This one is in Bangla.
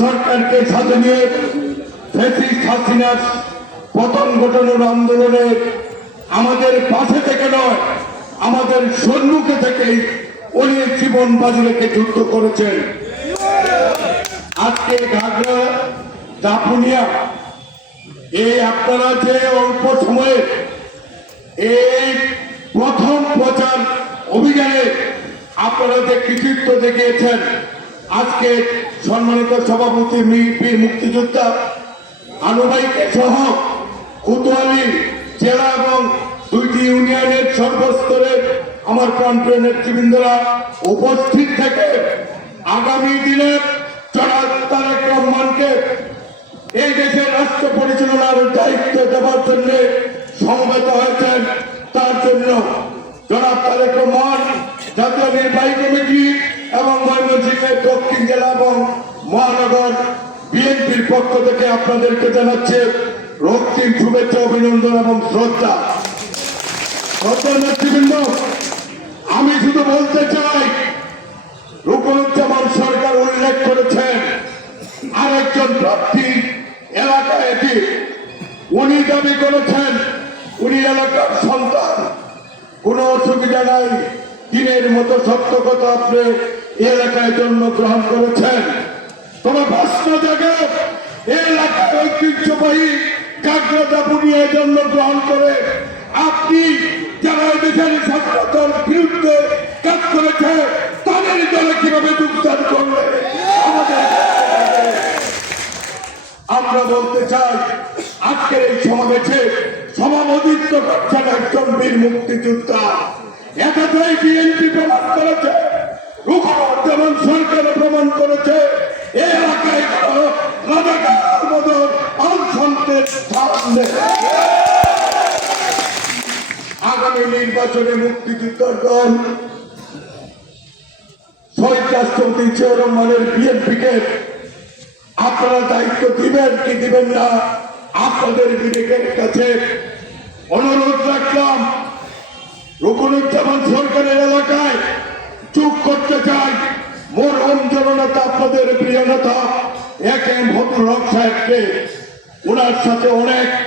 সরকারকে সাথে নিয়ে ফ্যাসিস্ট হাসিনার পতন ঘটানোর আন্দোলনে আমাদের পাশে থেকে নয়, আমাদের সম্মুখে থেকেই উনি জীবন বাজি রেখে যুদ্ধ করেছেন। আজকে ঘাগড়া দাপুনিয়া এই আপনারা যে অল্প সময়ে এই প্রথম প্রচার অভিযানে আপনারা যে কৃতিত্ব দেখিয়েছেন, আজকে সম্মানিত সভাপতি বীর মুক্তিযোদ্ধা আনুবাইকে সহ কোতোয়ালি জেলা এবং 2টি ইউনিয়নের সর্বস্তরের আমার প্রান্তীয় নেতৃবৃন্দরা উপস্থিত থেকে আগামী দিনে জনাব তারেক রহমানকে এই দেশের রাষ্ট্র পরিচালনার দায়িত্ব দেওয়ার জন্য সমবেত হয়েছেন। তার জন্য জনাব তারেক রহমান জাতীয় নির্বাহী কমিটি এবং ময়মনসিংহের দক্ষিণ জেলা এবং মহানগর বিএনপির পক্ষ থেকে আপনাদেরকে জানাচ্ছে রক্তিম শুভেচ্ছা, অভিনন্দন এবং শ্রদ্ধা। নেতৃবৃন্দ, আমি শুধু বলতে চাই, রুকনুজ্জামান সরকার উল্লেখ করেছেন আরেকজন প্রার্থী এলাকায় এটি, উনি দাবি করেছেন উনি এলাকার সন্তান, কোনো অসুবিধা নাই, দিনের মতো সত্য কথা আপনি এলাকায় জন্মগ্রহণ করেছেন। তবে প্রশ্ন জাগে, এলাকায় ঐতিহ্যবাহী ঘাগড়া দাপুনিয়ায় জন্মগ্রহণ করে আপনি যারা দেশের স্বাধীনতার বিরুদ্ধে কাজ করেছে তাদের দলে কিভাবে যোগদান করবে? আমরা বলতে চাই, আজকের এই সমাবেশে সভাপতিত্ব করছেন একজন বীর মুক্তিযোদ্ধা। একাধাই বিএনপি প্রমাণ করেছে, রুকনুজ্জামান সরকার প্রমাণ করেছে, এই এলাকায় রাজাকার মতো আলসন্তের স্থান নেই। আগামী নির্বাচনে মুক্তিযুদ্ধের দল শহীদ রাষ্ট্রপতি জিয়াউর রহমানের বিএনপিকে আপনারা দায়িত্ব দিবেন কি দিবেন না, আপনাদের বিবেকের কাছে অনুরোধ রাখলাম। রুকনুজ্জামান সরকারের এলাকায় চুপ করতে চাই মরহুম জননেতা, আপনাদের প্রিয় নেতা এ কে এম ফজলুল হক সাহেবকে, ওনার সাথে অনেক